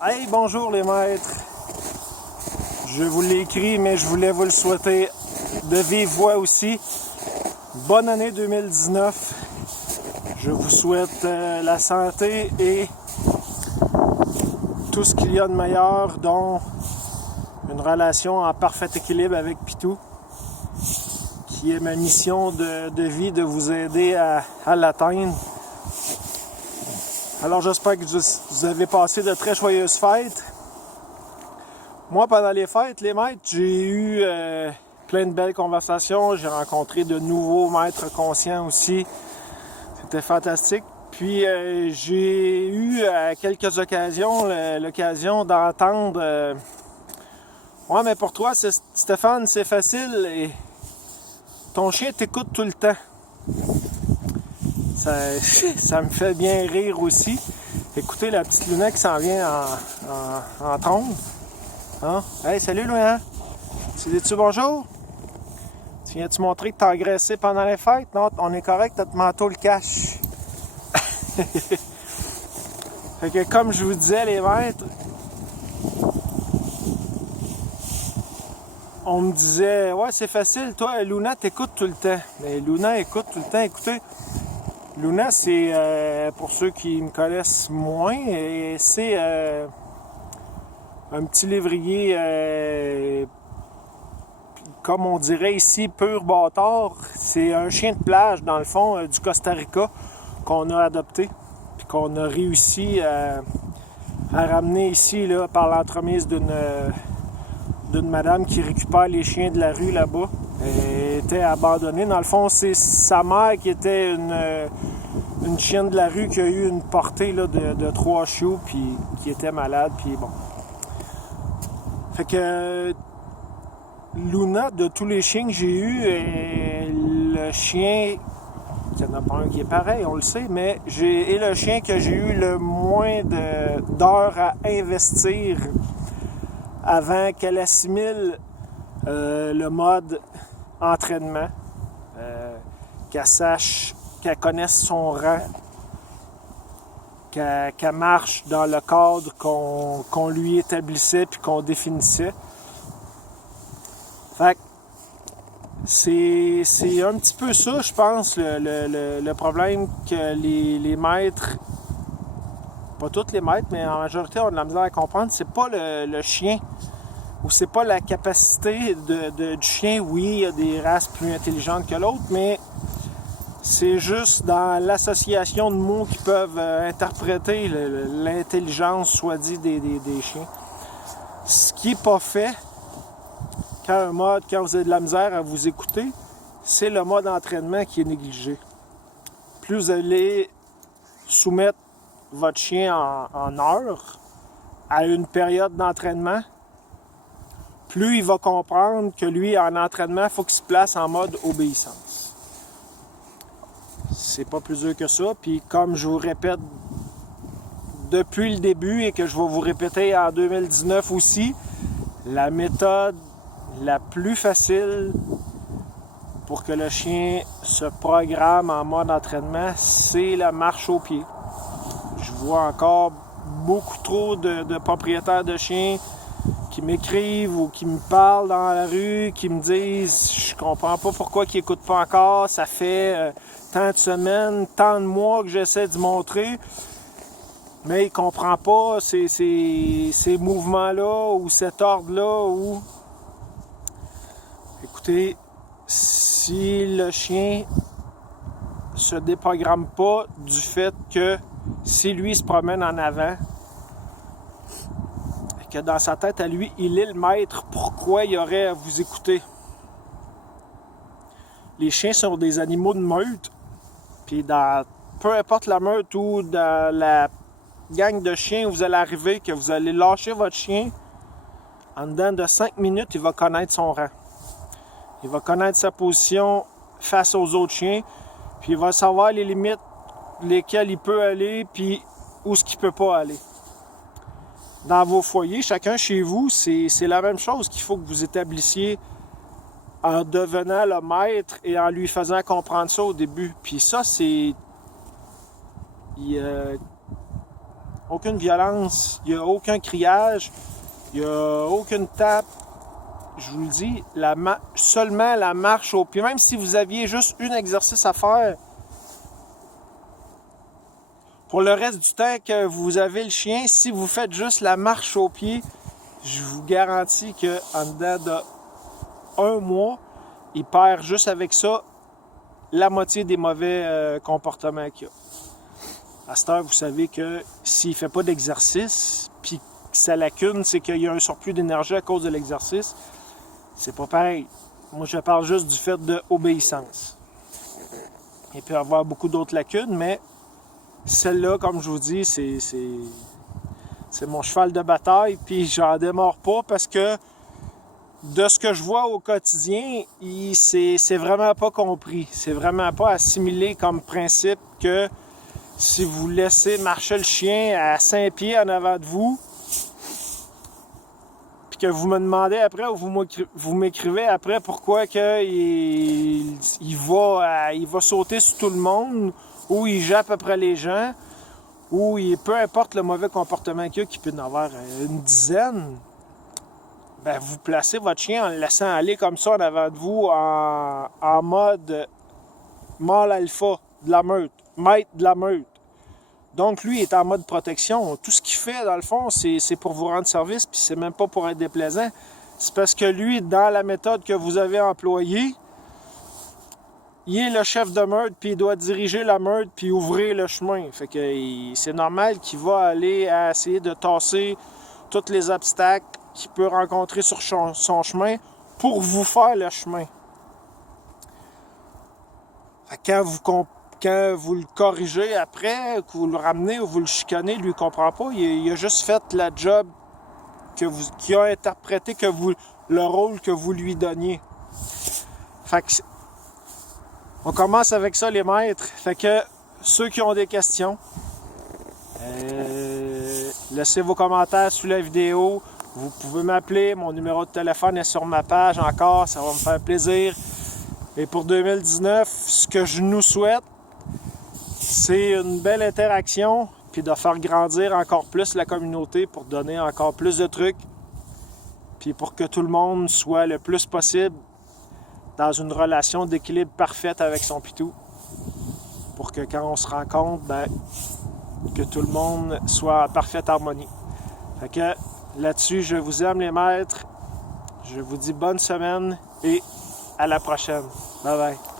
Hey, bonjour les maîtres. Je vous l'ai écrit, mais je voulais vous le souhaiter de vive voix aussi. Bonne année 2019. Je vous souhaite la santé et tout ce qu'il y a de meilleur, dont une relation en parfait équilibre avec Pitou, qui est ma mission de vie de vous aider à l'atteindre. Alors j'espère que vous avez passé de très joyeuses fêtes. Moi, pendant les fêtes, les maîtres, j'ai eu plein de belles conversations. J'ai rencontré de nouveaux maîtres conscients aussi. C'était fantastique. Puis j'ai eu à quelques occasions l'occasion d'entendre ouais, mais pour toi, Stéphane, c'est facile et ton chien t'écoute tout le temps. Ça me fait bien rire aussi. Écoutez la petite Luna qui s'en vient en trombe. Hein? Hey, salut Luna! Tu dis-tu bonjour? Tu viens-tu montrer que t'as agressé pendant les fêtes? Non, on est correct, notre manteau le cache. Fait que comme je vous disais, les maîtres, on me disait, ouais, c'est facile, toi, Luna t'écoute tout le temps. Mais Luna écoute tout le temps. Écoutez, Luna, c'est, pour ceux qui me connaissent moins, c'est un petit lévrier, comme on dirait ici, pur bâtard. C'est un chien de plage, dans le fond, du Costa Rica, qu'on a adopté, puis qu'on a réussi à ramener ici là, par l'entremise d'une madame qui récupère les chiens de la rue là-bas. Elle était abandonnée. Dans le fond, c'est sa mère qui était une chienne de la rue qui a eu une portée là, de 3 chiots, puis qui était malade, puis bon. Fait que Luna, de tous les chiens que j'ai eus, est le chien, il n'y en a pas un qui est pareil, on le sait, mais est le chien que j'ai eu le moins d'heures à investir avant qu'elle assimile le mode entraînement, qu'elle sache, qu'elle connaisse son rang, qu'elle marche dans le cadre qu'on lui établissait puis qu'on définissait. Fait que c'est un petit peu ça, je pense, le problème que les maîtres, pas tous les maîtres, mais en majorité ont de la misère à comprendre, c'est pas le chien, ou c'est pas la capacité du chien. Oui, il y a des races plus intelligentes que l'autre, mais c'est juste dans l'association de mots qui peuvent interpréter l'intelligence, soit dit, des chiens. Ce qui n'est pas fait quand vous avez de la misère à vous écouter, c'est le mode entraînement qui est négligé. Plus vous allez soumettre votre chien en heures à une période d'entraînement, plus il va comprendre que lui, en entraînement, il faut qu'il se place en mode obéissance. C'est pas plus dur que ça. Puis comme je vous répète depuis le début et que je vais vous répéter en 2019 aussi, la méthode la plus facile pour que le chien se programme en mode entraînement, c'est la marche au pied. Je vois encore beaucoup trop de propriétaires de chiens qui m'écrivent ou qui me parlent dans la rue, qui me disent « Je comprends pas pourquoi ils n'écoutent pas encore, ça fait tant de semaines, tant de mois que j'essaie de montrer, mais il ne comprend pas ces mouvements-là ou cet ordre-là. » ou Écoutez, si le chien se déprogramme pas du fait que si lui se promène en avant, que dans sa tête à lui, il est le maître, pourquoi il y aurait à vous écouter? Les chiens sont des animaux de meute, puis peu importe la meute ou dans la gang de chiens où vous allez arriver, que vous allez lâcher votre chien, en dedans de 5 minutes, il va connaître son rang. Il va connaître sa position face aux autres chiens, puis il va savoir les limites lesquelles il peut aller, puis où ce qu'il ne peut pas aller. Dans vos foyers, chacun chez vous, c'est la même chose qu'il faut que vous établissiez en devenant le maître et en lui faisant comprendre ça au début. Puis ça, c'est... aucune violence, il n'y a aucun criage, il n'y a aucune tape. Je vous le dis, seulement la marche au pied. Même si vous aviez juste un exercice à faire, pour le reste du temps que vous avez le chien, si vous faites juste la marche au pied, je vous garantis qu'en dedans d'1 mois, il perd juste avec ça la moitié des mauvais comportements qu'il a. À cette heure, vous savez que s'il ne fait pas d'exercice, puis sa lacune, c'est qu'il y a un surplus d'énergie à cause de l'exercice, c'est pas pareil. Moi, je parle juste du fait d'obéissance. Il peut y avoir beaucoup d'autres lacunes, mais celle-là, comme je vous dis, c'est mon cheval de bataille, puis j'en démords pas parce que de ce que je vois au quotidien, c'est vraiment pas compris. C'est vraiment pas assimilé comme principe que si vous laissez marcher le chien à 5 pieds en avant de vous, puis que vous me demandez après ou vous m'écrivez après pourquoi que il va sauter sur tout le monde, ou il jappe après les gens, ou peu importe le mauvais comportement qu'il y a, qui peut en avoir une dizaine, ben vous placez votre chien en le laissant aller comme ça en avant de vous en mode mâle alpha de la meute, maître de la meute. Donc lui, il est en mode protection. Tout ce qu'il fait, dans le fond, c'est pour vous rendre service, puis c'est même pas pour être déplaisant. C'est parce que lui, dans la méthode que vous avez employée, il est le chef de meute, puis il doit diriger la meute, puis ouvrir le chemin. Fait que c'est normal qu'il va aller à essayer de tasser tous les obstacles qu'il peut rencontrer sur son chemin pour vous faire le chemin. Fait que quand vous le corrigez après, que vous le ramenez ou vous le chicanez, lui, il ne comprend pas. Il a juste fait la job qui a interprété le rôle que vous lui donniez. Fait que on commence avec ça, les maîtres. Fait que ceux qui ont des questions, laissez vos commentaires sous la vidéo. Vous pouvez m'appeler. Mon numéro de téléphone est sur ma page encore. Ça va me faire plaisir. Et pour 2019, ce que je nous souhaite, c'est une belle interaction, puis de faire grandir encore plus la communauté pour donner encore plus de trucs, puis pour que tout le monde soit le plus possible dans une relation d'équilibre parfaite avec son pitou, pour que quand on se rencontre, que tout le monde soit en parfaite harmonie. Fait que là-dessus, je vous aime les maîtres, je vous dis bonne semaine et à la prochaine. Bye bye.